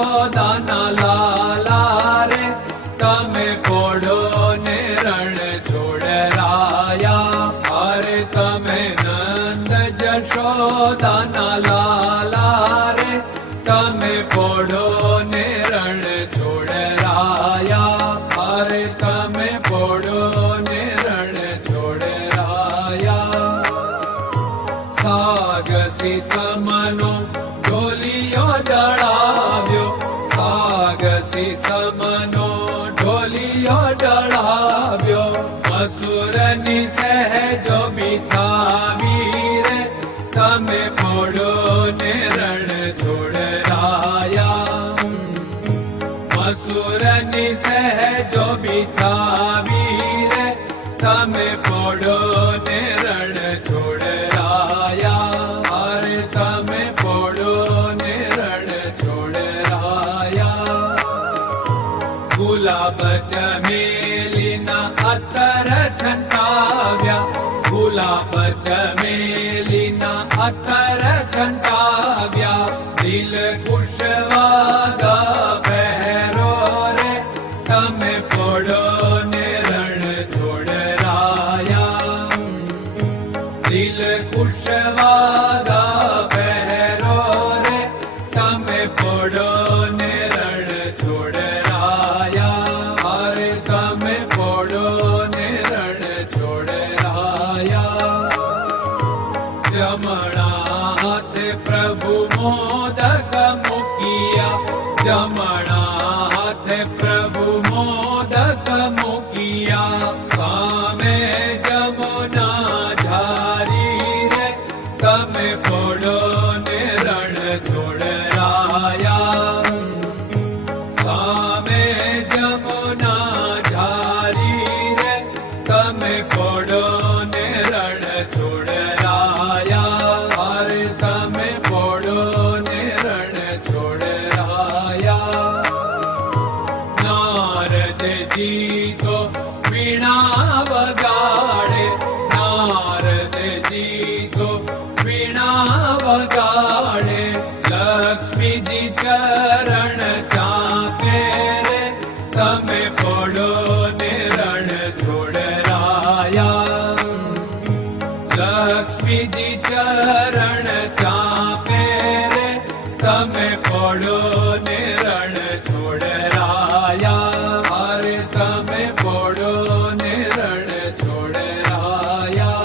જશોદાના લાલા રે તમે પોડો ને રણ છોડરાયા. અરે તમે નંદ જશોદાના લાલા રે તમે પોડો ને રણ છોડરાયા. અરે તમે પોડો ને રણ છોડરાયા. સાગસી સમનો ઢોલિયો ડળાવ્યો, સાગસી સમનો ઢોલિયો ડળાવ્યો. મસૂરની સહેજો બિછાવી રે તમે પોડો ને રણ છોડરાયા. મસૂરની સહેજો બિછાવી રે તમે પોડો ને રણ છોડરાયા. અરે તમે પોડો ને રણ છોડરાયા. ગુલાબ ચમેલીના અત્તર છંટાવ્યા, ગુલાબ ચમેલીના અત્તર છંટાવ્યા. દિલ કુશવાદા પહેરો રે તમે પોડો ને રણ છોડરાયા. દિલ કુશવાદા પહેરો રે તમે પોડો ને રણ છોડરાયા. અરે તમે પોડો ને રણ છોડરાયા. જમણા હાથે પ્રભુ મોદક મૂકિયા, જમણા હાથે પ્રભુ મોદક મૂકિયા. સામે જમુના ઝારી રે તમે પોડો ને રણ છોડરાયા. સામે જમુના ઝારી રે તમે પોડો ને રણ છોડરાયા. અરે તમે પોડો ને રણ છોડરાયા. નારદજી તો વીણા વગાડે, નારદજી તો વીણા વગાડે. લક્ષ્મીજી ચરણ ચાકે રે તમે પોડો ને રણ છોડરાયા. લક્ષ્મીજી ચરણ ચાપે રે તમે પોડો ને રણ છોડરાયા. અરે તમે પોડો ને રણ છોડરાયા.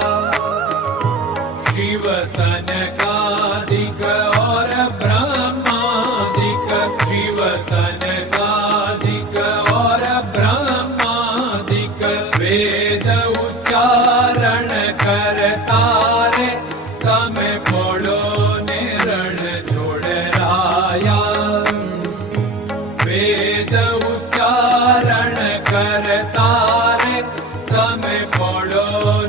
શિવ સનકાદિક और ब्रह्मादिक, शिव सनकादिक और ब्रह्मादिक. वेद उच्चारण करता रे તમે પોડો ને રણ છોડરાયા. વેદ ઉચ્ચારણ કરતા રે તમે પોડો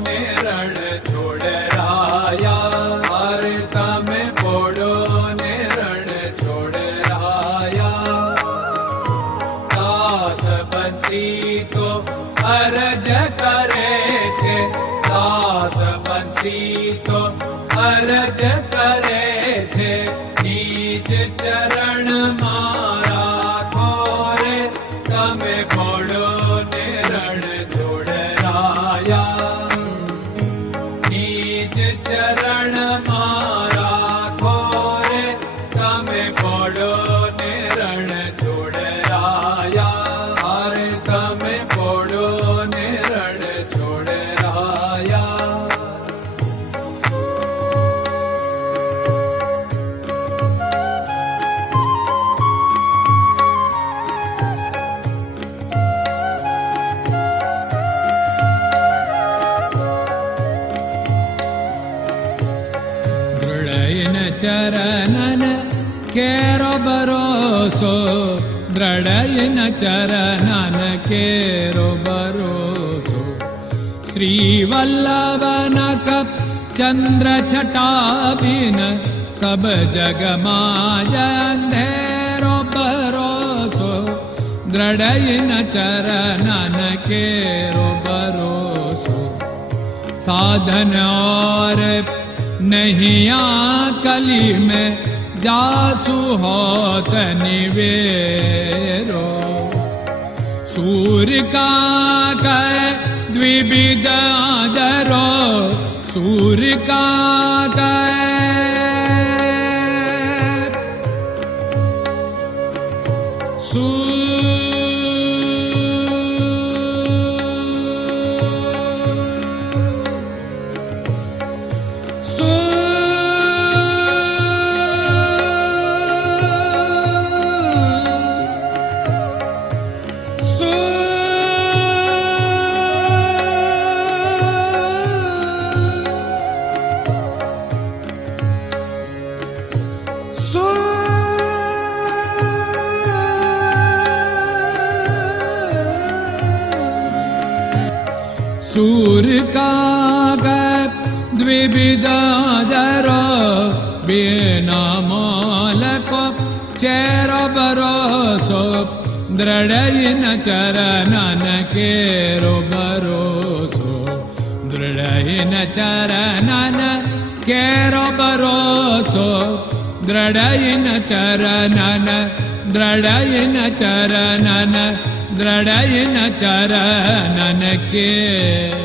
ને રણ છોડરાયા. અરે તમે પોડો ને રણ છોડરાયા. દાસ બંસી તો અરજ કરે છે, દાસ બંસી તો અરજ કરે છે. નીચ ચરણ મારા ખોરે તમે પોડો ને રણ છોડરાયા. નીચ ચરણ મારા ખોરે તમે પોડો ને રણ છોડરાયા. અરે તમે પોડો ને રણ છોડરાયા. ચરણન કેરો ભરોસો, દ્રઢયન ચરણન કેરો ભરોસો. શ્રી વલ્લભન કપ ચંદ્ર છટાબિન સબ જગમાં અંધેરો ભરોસો. દ્રઢયન ચરણન કેરો ભરોસો. साधन और नहीं कली में जासु होत निवेरो। सूर्य का कै द्विविध आदरो, सूर्य का सूर्य का द्विविधादरो, बिना मोल को चेर भरोसो, दृढ़ चरणन केरो भरोसो, दृढ़ चरणन केरो भरोसो, दृढ़ चरणन, दृढ़ चरणन, दृढ़ चरणन के।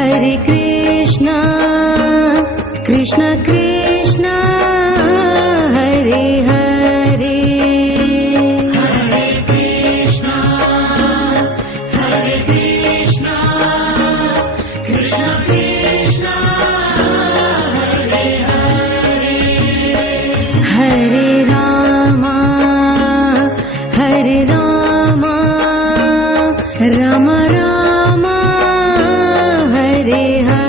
Hare Krishna, Krishna Krishna